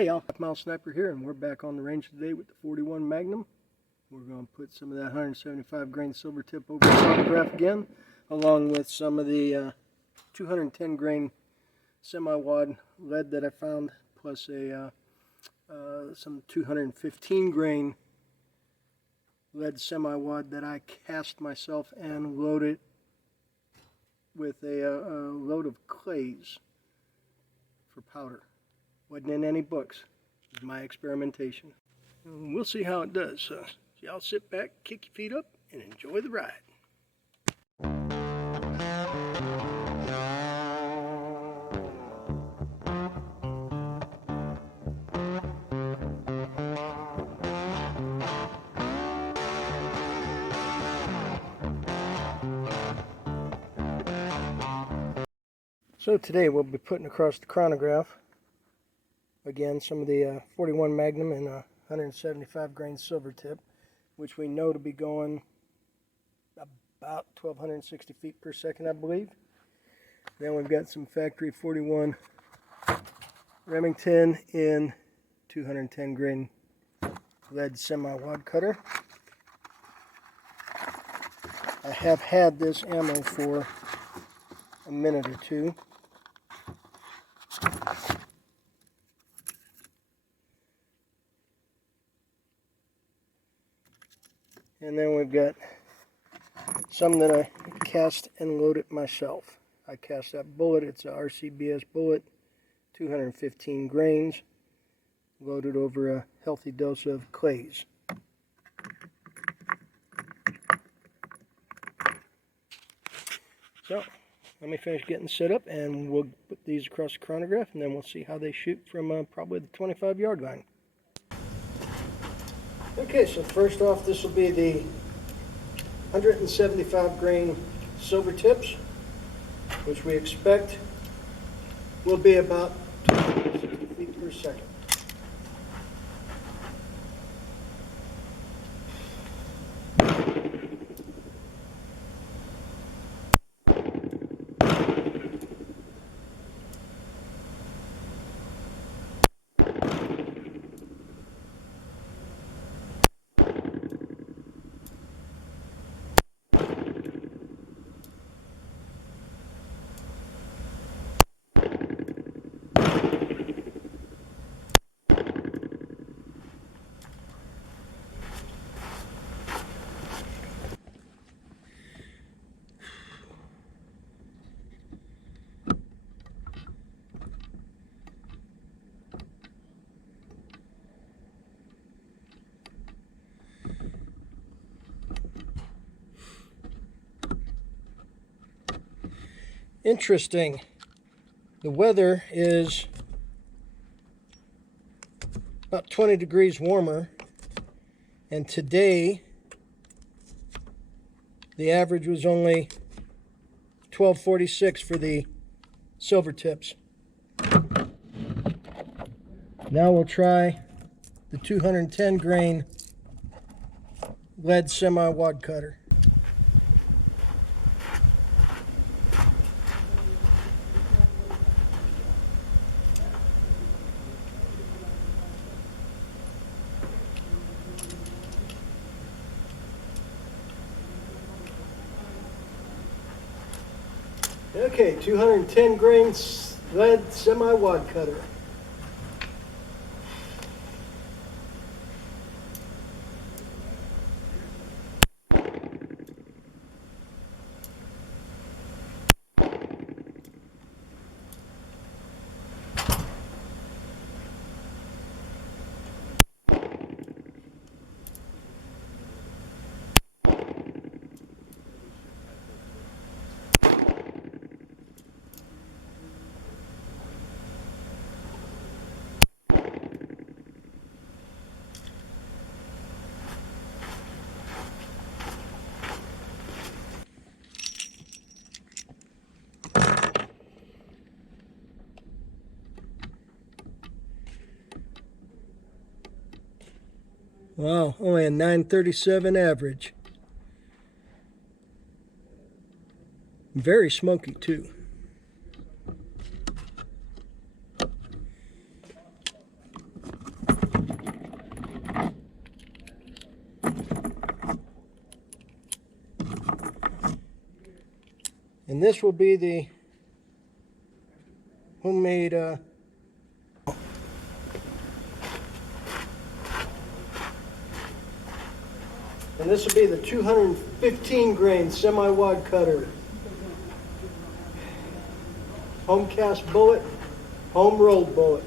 Hey, Halfmilesniper here, and we're back on the range today with the 41 Magnum. We're going to put some of that 175 grain silver tip over the Chronograph again, along with some of the 210 grain semi-wad lead that I found, plus some 215 grain lead semi-wad that I cast myself and loaded with a load of clays for powder. Wasn't in any books. It was my experimentation. And we'll see how it does. So y'all sit back, kick your feet up, and enjoy the ride. So today we'll be putting across the Chronograph again some of the 41 Magnum and 175 grain silver tip, which we know to be going about 1260 feet per second, I believe. Then we've got some factory 41 Remington in 210 grain lead semi-wad cutter. I have had this ammo for a minute or two. And then we've got some that I cast and loaded myself. I cast that bullet. It's a RCBS bullet, 215 grains, loaded over a healthy dose of clays. So, let me finish getting set up and we'll put these across the Chronograph, and then we'll see how they shoot from probably the 25-yard line. Okay, so first off, this will be the 175 grain silver tips, which we expect will be about 60 feet per second. Interesting. The weather is about 20 degrees warmer, and today the average was only 1246 for the silver tips. Now we'll try the 210 grain lead semi-wad cutter. Okay, 210 grain lead semi-wad cutter. Wow, only a 937 average. Very smoky too. And this will be the homemade and this will be the 215 grain semi-wad cutter. Home cast bullet, home rolled bullet.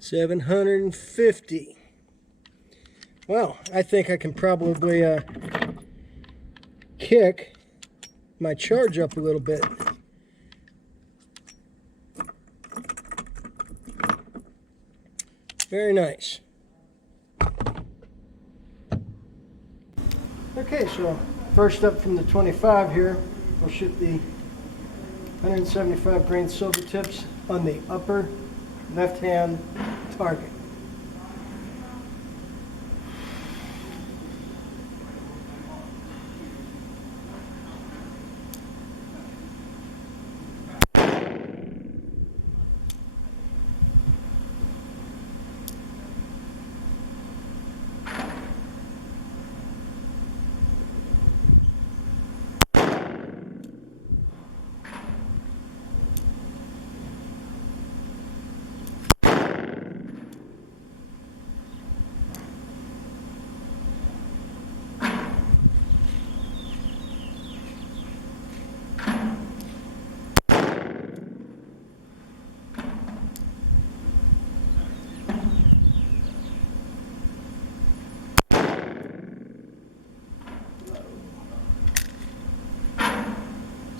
$750. Well, I think I can probably kick my charge up a little bit. Very nice. Okay, so first up from the 25 here, we'll shoot the 175 grain silver tips on the upper left-hand target.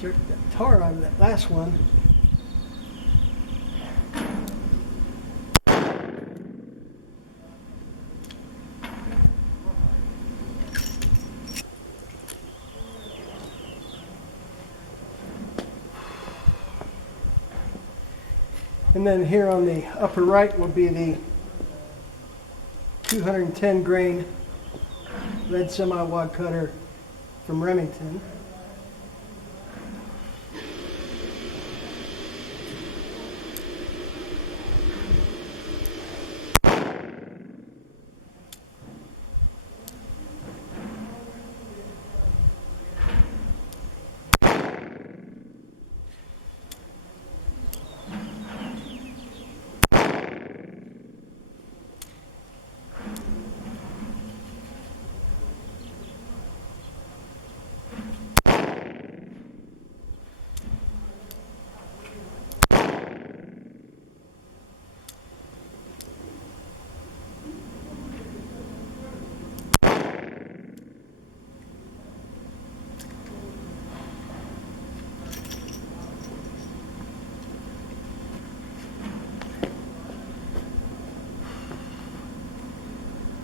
Jerk that tar out of that last one. And then here on the upper right will be the 210 grain lead semi-wad cutter from Remington.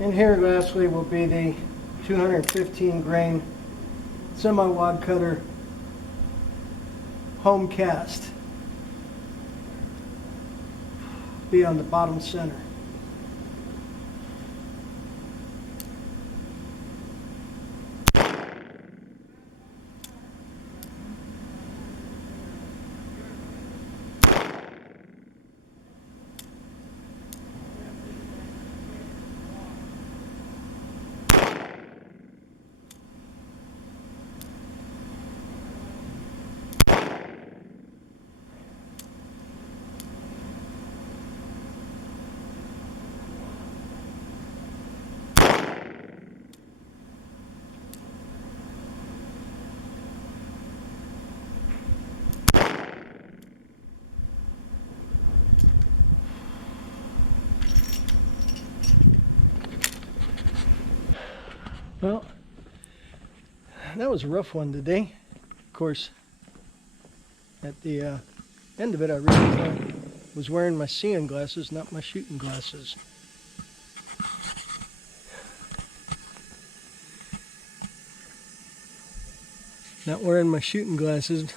And here lastly will be the 215 grain semi-wad cutter home cast. Be on the bottom center. Well, that was a rough one today. Of course, at the end of it, I really was wearing my seeing glasses, not my shooting glasses. Not wearing my shooting glasses,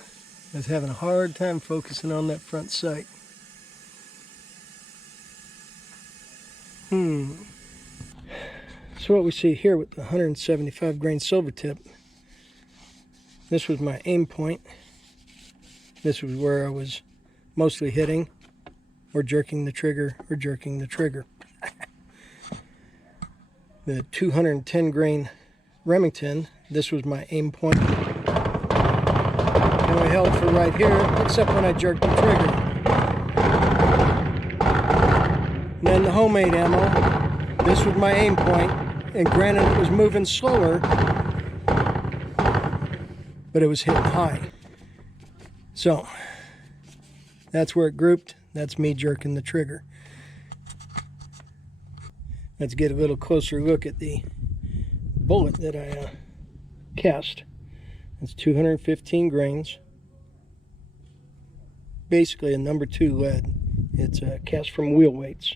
I was having a hard time focusing on that front sight. So what we see here with the 175 grain silver tip, this was my aim point. This was where I was mostly hitting or jerking the trigger or jerking the trigger. The 210 grain Remington, this was my aim point. And I held for right here, except when I jerked the trigger. And then the homemade ammo, this was my aim point. And granted, it was moving slower, but it was hitting high. So, that's where it grouped. That's me jerking the trigger. Let's get a little closer look at the bullet that I cast. It's 215 grains. Basically a number 2 lead. It's cast from wheel weights.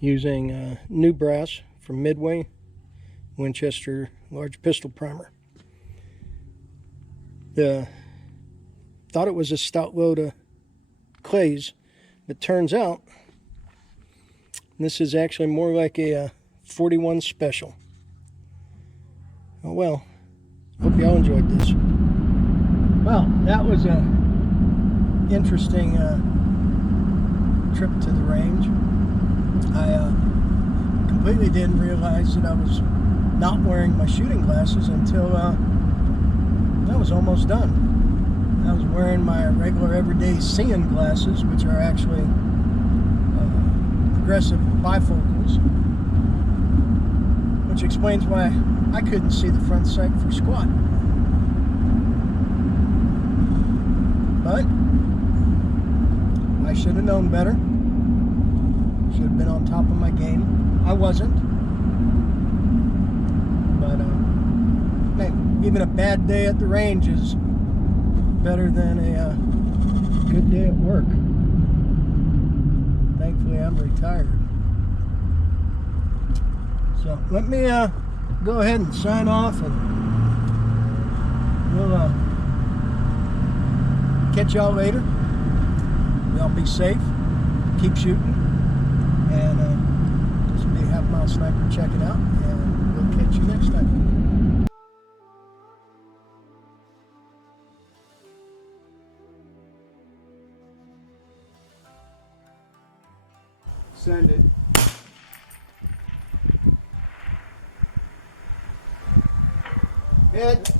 Using new brass from Midway, Winchester large pistol primer. Thought it was a stout load of clays, but turns out this is actually more like a 41 special. Oh well, hope y'all enjoyed this. Well, that was a interesting trip to the range. I completely didn't realize that I was not wearing my shooting glasses until I was almost done. I was wearing my regular everyday seeing glasses, which are actually progressive bifocals, which explains why I couldn't see the front sight for squat. But I should have known better. Should have been on top of my game. I wasn't. But hey, even a bad day at the range is better than a good day at work. Thankfully, I'm retired. So let me go ahead and sign off, and we'll catch y'all later. Y'all be safe. Keep shooting. And this will be Halfmilesniper checking out, and we'll catch you next time. Send it. Hit.